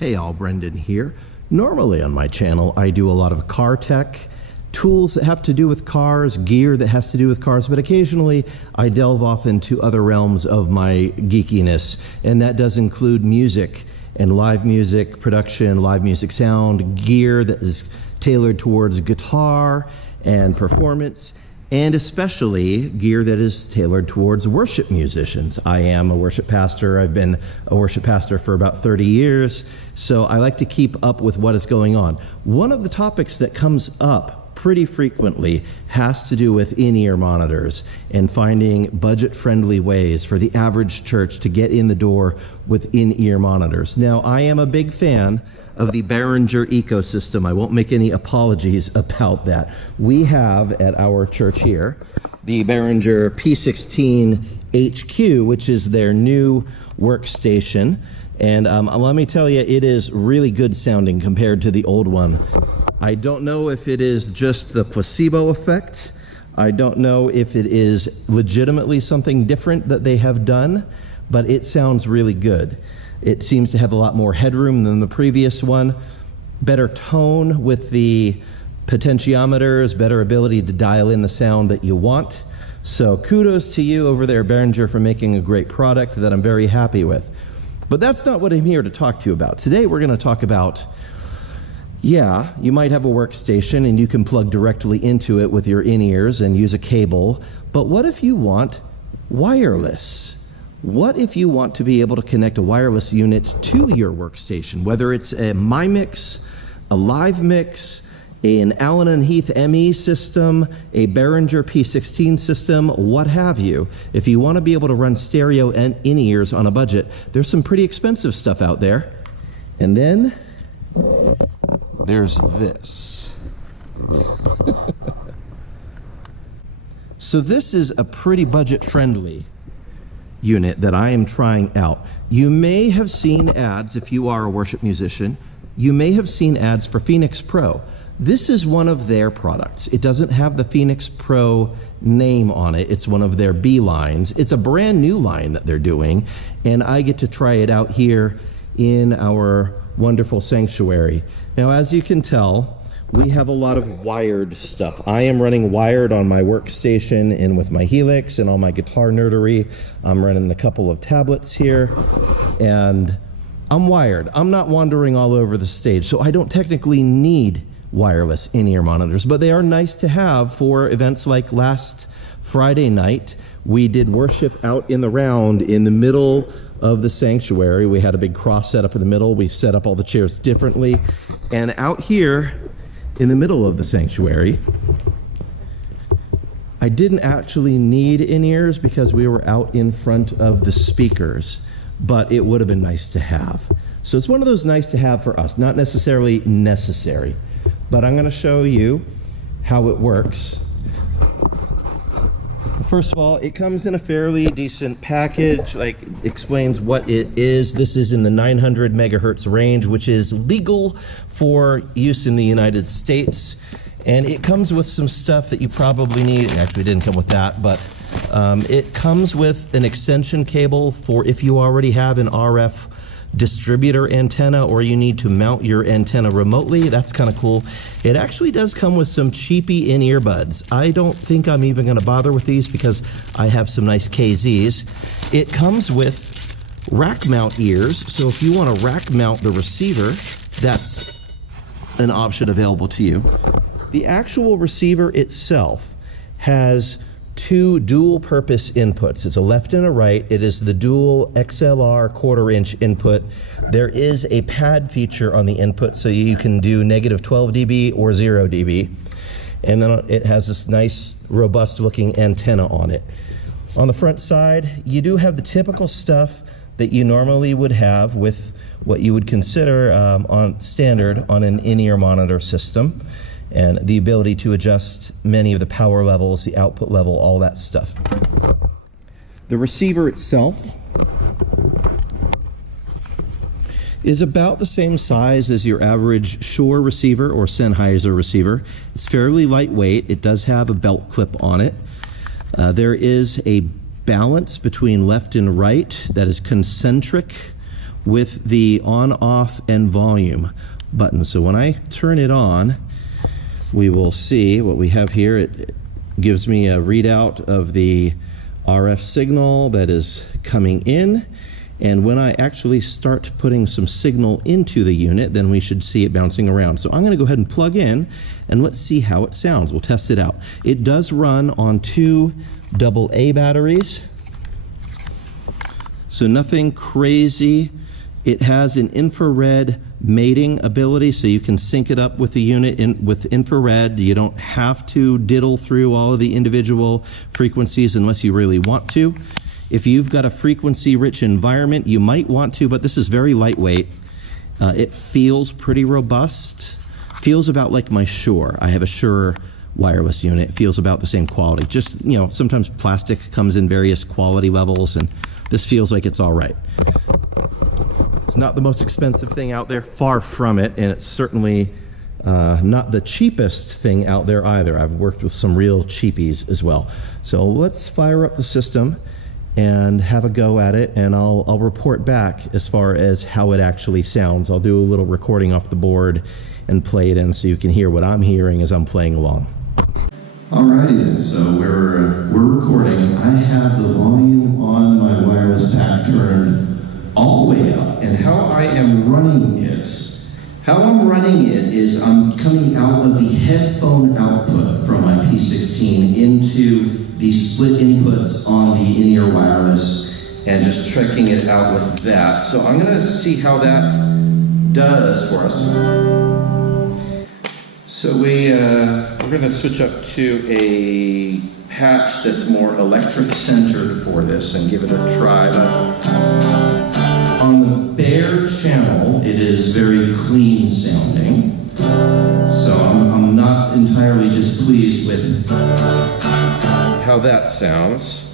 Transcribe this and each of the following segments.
Hey all, Brendan here. Normally on my channel I do a lot of car tech, tools that have to do with cars, gear that has to do with cars, but occasionally I delve off into other realms of my geekiness, and that does include music and live music production, live music sound, gear that is tailored towards guitar and performance, and especially gear that is tailored towards worship musicians. I am a worship pastor. I've been a worship pastor for about 30 years, so I like to keep up with what is going on. One of the topics that comes up pretty frequently has to do with in-ear monitors and finding budget-friendly ways for the average church to get in the door with in-ear monitors. Now, I am a big fan of the Behringer ecosystem. I won't make any apologies about that. We have at our church here the Behringer P16 HQ, which is their new workstation. And let me tell you, it is really good sounding compared to the old one. I don't know if it is just the placebo effect. I don't know if it is legitimately something different that they have done, but it sounds really good. It seems to have a lot more headroom than the previous one, better tone with the potentiometers, better ability to dial in the sound that you want. So kudos to you over there, Behringer, for making a great product that I'm very happy with. But that's not what I'm here to talk to you about. Today we're going to talk about, yeah, you might have a workstation and you can plug directly into it with your in-ears and use a cable, but what if you want wireless? What if you want to be able to connect a wireless unit to your workstation, whether it's a MyMix, a Live Mix, an Allen & Heath ME system, a Behringer P16 system, what have you. If you want to be able to run stereo and in-ears on a budget, there's some pretty expensive stuff out there. And then there's this. So this is a pretty budget-friendly unit that I am trying out. You may have seen ads, if you are a worship musician, you may have seen ads for Phoenix Pro. This is one of their products. It doesn't have the Phoenix Pro name on it. It's one of their B lines. It's a brand new line that they're doing, and I get to try it out here in our wonderful sanctuary. Now, as you can tell, we have a lot of wired stuff. I am running wired on my workstation and with my Helix and all my guitar nerdery. I'm running a couple of tablets here, and I'm wired. I'm not wandering all over the stage, so I don't technically need wireless in-ear monitors, but they are nice to have for events like last Friday night. We did worship out in the round in the middle of the sanctuary. We had a big cross set up in the middle. We set up all the chairs differently, and out here in the middle of the sanctuary, I didn't actually need in-ears because we were out in front of the speakers, but it would have been nice to have. So it's one of those nice to have for us, not necessarily necessary, but I'm going to show you how it works. First of all, it comes in a fairly decent package, like explains what it is. This is in the 900 megahertz range, which is legal for use in the United States. And it comes with some stuff that you probably need. Actually, it didn't come with that, but it comes with an extension cable for if you already have an RF distributor antenna or you need to mount your antenna remotely. That's kind of cool. It actually does come with some cheapy in-ear buds. I don't think I'm even going to bother with these because I have some nice KZs. It comes with rack mount ears, so if you want to rack mount the receiver, that's an option available to you. The actual receiver itself has two dual purpose inputs. It's a left and a right. It is the dual XLR 1/4 inch input. There is a pad feature on the input, so you can do -12 dB or 0 dB. And then it has this nice robust looking antenna on it. On the front side, you do have the typical stuff that you normally would have with what you would consider on standard on an in-ear monitor system, and the ability to adjust many of the power levels, the output level, all that stuff. The receiver itself is about the same size as your average Shure receiver or Sennheiser receiver. It's fairly lightweight. It does have a belt clip on it. There is a balance between left and right that is concentric with the on, off, and volume button. So when I turn it on, we will see what we have here. It gives me a readout of the RF signal that is coming in. And when I actually start putting some signal into the unit, then we should see it bouncing around. So I'm going to go ahead and plug in, and let's see how it sounds. We'll test it out. It does run on 2 AA batteries, so nothing crazy. It has an infrared mating ability, so you can sync it up with the unit with infrared. You don't have to diddle through all of the individual frequencies unless you really want to. If you've got a frequency-rich environment, you might want to, but this is very lightweight. It feels pretty robust. Feels about like my Shure. I have a Shure wireless unit. It feels about the same quality. Just, you know, sometimes plastic comes in various quality levels, and this feels like it's all right. It's not the most expensive thing out there, far from it, and it's certainly not the cheapest thing out there either. I've worked with some real cheapies as well. So let's fire up the system and have a go at it, and I'll report back as far as how it actually sounds. I'll do a little recording off the board and play it in so you can hear what I'm hearing as I'm playing along. Alrighty then, so we're recording. I have the volume on my wireless pack turned all the way up, and how I am running is, I'm coming out of the headphone output from my P16 into the split inputs on the in-ear wireless and just checking it out with that. So I'm going to see how that does for us. So we're going to switch up to a patch that's more electric centered for this and give it a try. But on the bare channel, it is very clean sounding. So I'm not entirely displeased with how that sounds.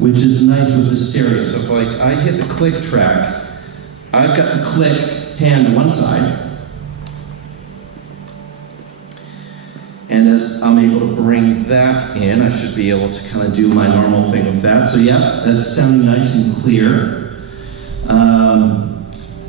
Which is nice with the stereo. So if like I hit the click track, I've got the click pan to one side. And as I'm able to bring that in, I should be able to kind of do my normal thing with that. So yeah, that's sounding nice and clear.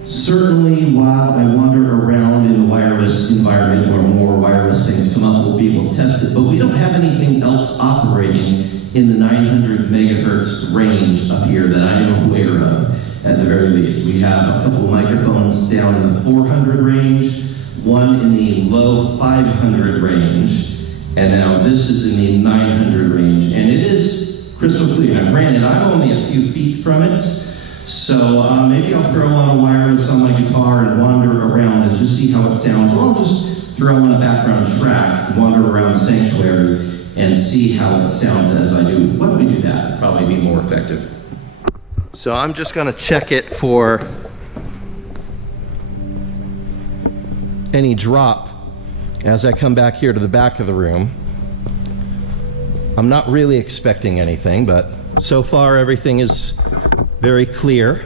Certainly while I wander around in the wireless environment where more wireless things come up, we'll be able to test it. But we don't have anything else operating in the 900 megahertz range up here that I am aware of, at the very least. We have a couple microphones down in the 400 range, one in the low 500 range, and now this is in the 900 range, and it is crystal clear. Now granted, I'm only a few feet from it, so maybe I'll throw on a wireless on my guitar and wander around and just see how it sounds, or I'll just throw on a background track, wander around the sanctuary, and see how it sounds as I do. Why don't we do that? Probably be more effective. So I'm just going to check it for any drop as I come back here to the back of the room. I'm not really expecting anything, but so far everything is very clear.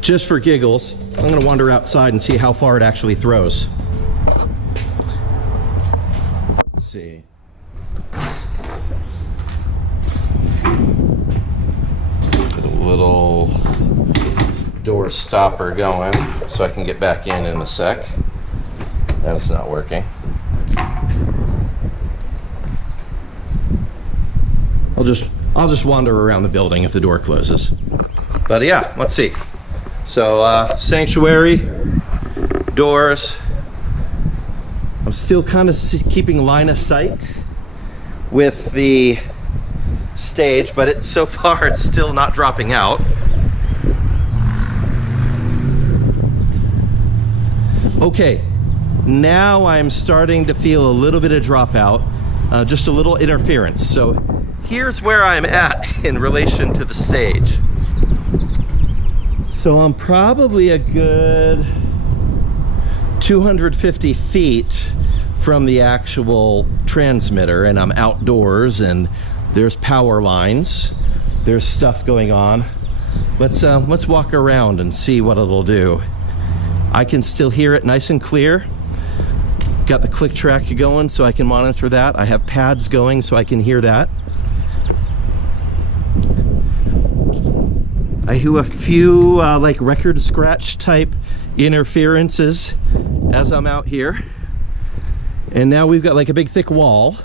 Just for giggles, I'm going to wander outside and see how far it actually throws. See. A little door stopper going so I can get back in a sec. That's not working. I'll just wander around the building if the door closes. But yeah, let's see. So sanctuary, doors. I'm still kind of keeping line of sight with the stage, but so far it's still not dropping out. Okay, Now I'm starting to feel a little bit of dropout, just a little interference. So here's where I'm at in relation to the stage. So I'm probably a good 250 feet from the actual transmitter, and I'm outdoors and there's power lines, there's stuff going on. Let's walk around and see what it'll do. I can still hear it nice and clear. Got the click track going so I can monitor that. I have pads going so I can hear that. I hear a few like record scratch type interferences as I'm out here. And now we've got like a big thick wall.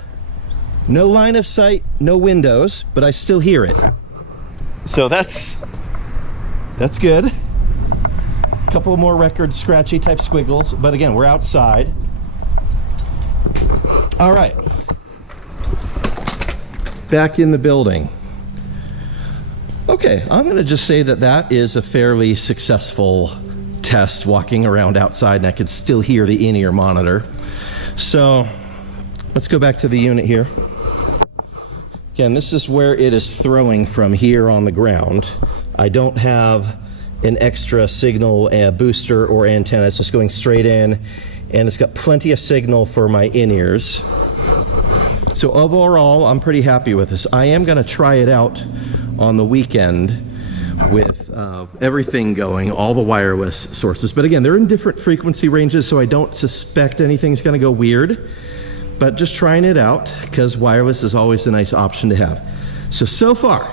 No line of sight, no windows, but I still hear it. So that's good. A couple more record scratchy type squiggles, but again, we're outside. All right. Back in the building. Okay, I'm going to just say that that is a fairly successful test walking around outside, and I can still hear the in-ear monitor. So let's go back to the unit here. Again, this is where it is throwing from here on the ground. I don't have an extra signal booster or antenna. It's just going straight in, and it's got plenty of signal for my in-ears. So overall, I'm pretty happy with this. I am going to try it out on the weekend with everything going, all the wireless sources. But again, they're in different frequency ranges, so I don't suspect anything's going to go weird. But just trying it out, because wireless is always a nice option to have. So far,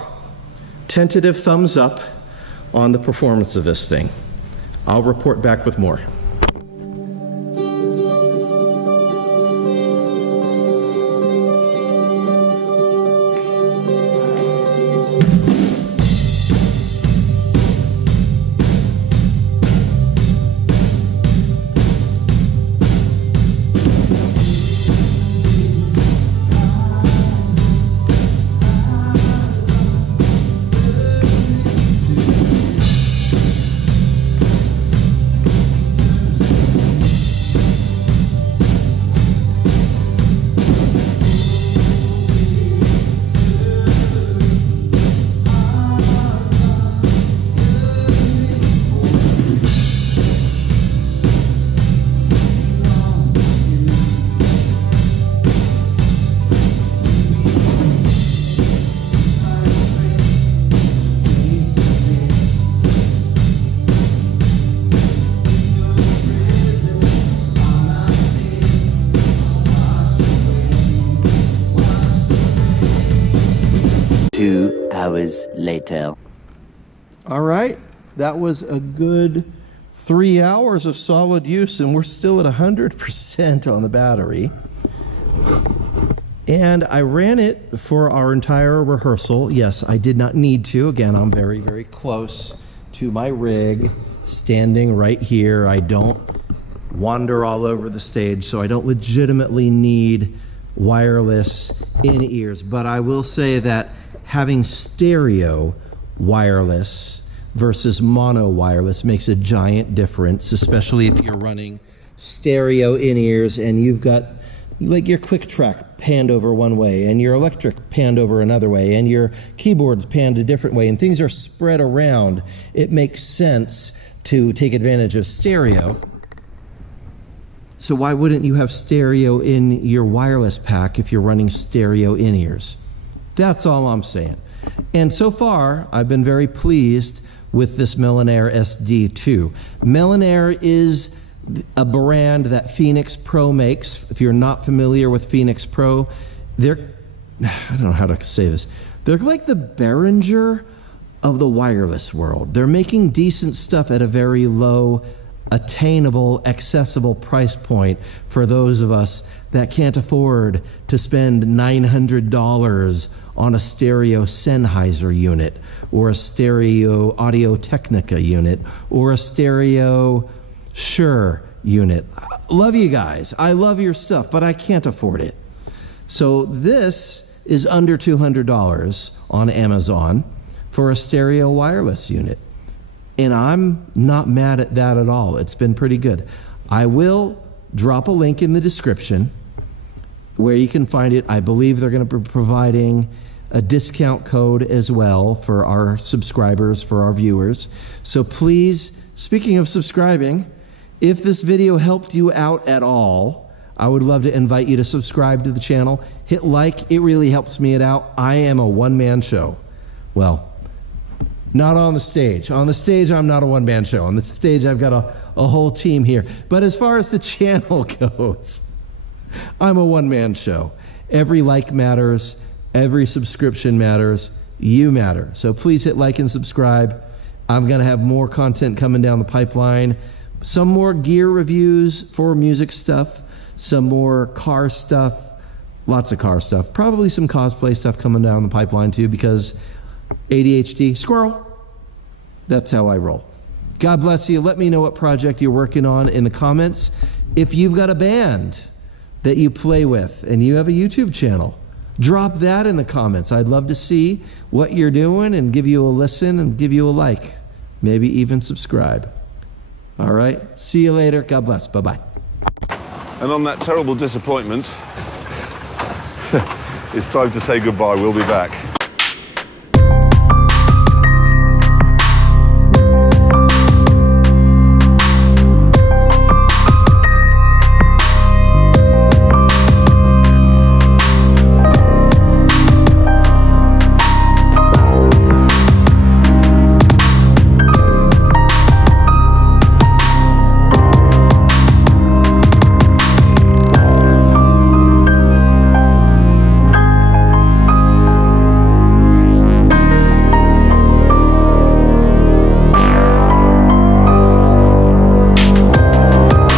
tentative thumbs up on the performance of this thing. I'll report back with more. Hours later. All right, that was a good 3 hours of solid use, and we're still at 100% on the battery. And I ran it for our entire rehearsal. Yes, I did not need to. Again, I'm very, very close to my rig, standing right here. I don't wander all over the stage, so I don't legitimately need wireless in-ears. But I will say that having stereo wireless versus mono wireless makes a giant difference, especially if you're running stereo in-ears and you've got like your quick track panned over one way and your electric panned over another way and your keyboard's panned a different way and things are spread around. It makes sense to take advantage of stereo. So why wouldn't you have stereo in your wireless pack if you're running stereo in-ears? That's all I'm saying. And so far, I've been very pleased with this Melonare SD2. Melonare is a brand that Phoenix Pro makes. If you're not familiar with Phoenix Pro, I don't know how to say this. They're like the Behringer of the wireless world. They're making decent stuff at a very low, attainable, accessible price point for those of us that can't afford to spend $900 on a stereo Sennheiser unit or a stereo Audio-Technica unit or a stereo Shure unit. Love you guys. I love your stuff, but I can't afford it. So this is under $200 on Amazon for a stereo wireless unit. And I'm not mad at that at all. It's been pretty good. I will drop a link in the description where you can find it. I believe they're going to be providing a discount code as well for our subscribers, for our viewers. So please, speaking of subscribing, if this video helped you out at all, I would love to invite you to subscribe to the channel. Hit like, it really helps me out. I am a one-man show. Well, not on the stage. On the stage, I'm not a one-man show. On the stage, I've got a whole team here. But as far as the channel goes, I'm a one-man show. Every like matters. Every subscription matters. You matter. So please hit like and subscribe. I'm going to have more content coming down the pipeline. Some more gear reviews for music stuff. Some more car stuff. Lots of car stuff. Probably some cosplay stuff coming down the pipeline too, because ADHD, squirrel. That's how I roll. God bless you. Let me know what project you're working on in the comments. If you've got a band that you play with and you have a YouTube channel, drop that in the comments. I'd love to see what you're doing and give you a listen and give you a like. Maybe even subscribe. All right. See you later. God bless. Bye-bye. And on that terrible disappointment, it's time to say goodbye. We'll be back.